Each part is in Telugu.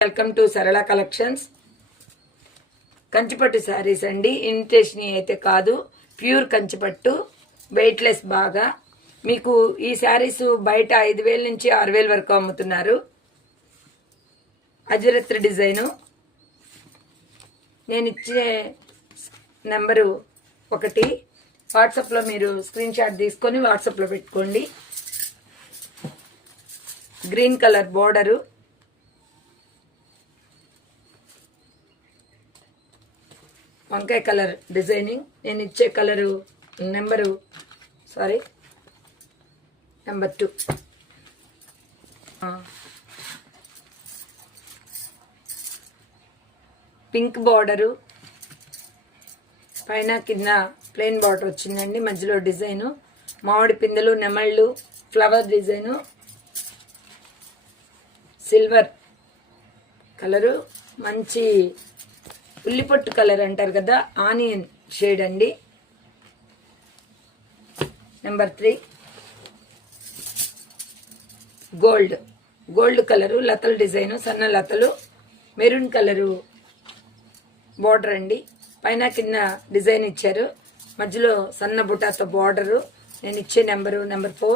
వెల్కమ్ టు సరళ కలెక్షన్స్. కంచిపట్టు శారీస్ అండి. ఇమిటేషన్ అయితే కాదు, ప్యూర్ కంచిపట్టు, వెయిట్లెస్. బాగా మీకు ఈ శారీస్ బయట 5,000 నుంచి 6,000 వరకు అమ్ముతున్నారు. అజరత్రి డిజైను. నేను ఇచ్చే నెంబరు 1. వాట్సాప్లో మీరు స్క్రీన్ షాట్ తీసుకొని వాట్సాప్లో పెట్టుకోండి. గ్రీన్ కలర్ బోర్డరు, వంకాయ కలర్ డిజైనింగ్. నేను ఇచ్చే కలరు నెంబర్ 2. పింక్ బార్డరు, పైన కింద ప్లెయిన్ బార్డర్ వచ్చిందండి. మధ్యలో డిజైను మామిడి పిందెలు, నెమళ్ళు, ఫ్లవర్ డిజైను, సిల్వర్ కలరు, మంచి ఉల్లిపొట్టు కలర్ అంటారు కదా, ఆనియన్ షేడ్ అండి. నెంబర్ 3 గోల్డ్ కలరు, లతల డిజైను, సన్న లతలు, మెరూన్ కలరు బార్డర్ అండి. పైన కింద డిజైన్ ఇచ్చారు, మధ్యలో సన్న బుటాతో బార్డరు. నేను ఇచ్చే నెంబర్ 4.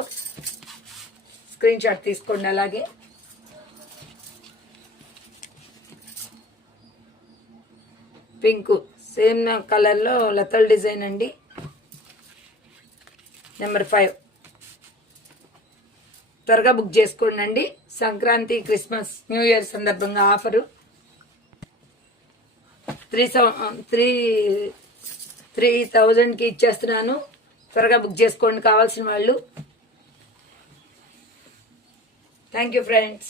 స్క్రీన్ షాట్ తీసుకోండి. అలాగే పింక్ సేమ్ కలర్లో లతల్ డిజైన్ అండి. నెంబర్ 5. త్వరగా బుక్ చేసుకోండి అండి. సంక్రాంతి, క్రిస్మస్, న్యూ ఇయర్ సందర్భంగా ఆఫరు 3,000కి ఇచ్చేస్తున్నాను. త్వరగా బుక్ చేసుకోండి కావాల్సిన వాళ్ళు. Thank you friends.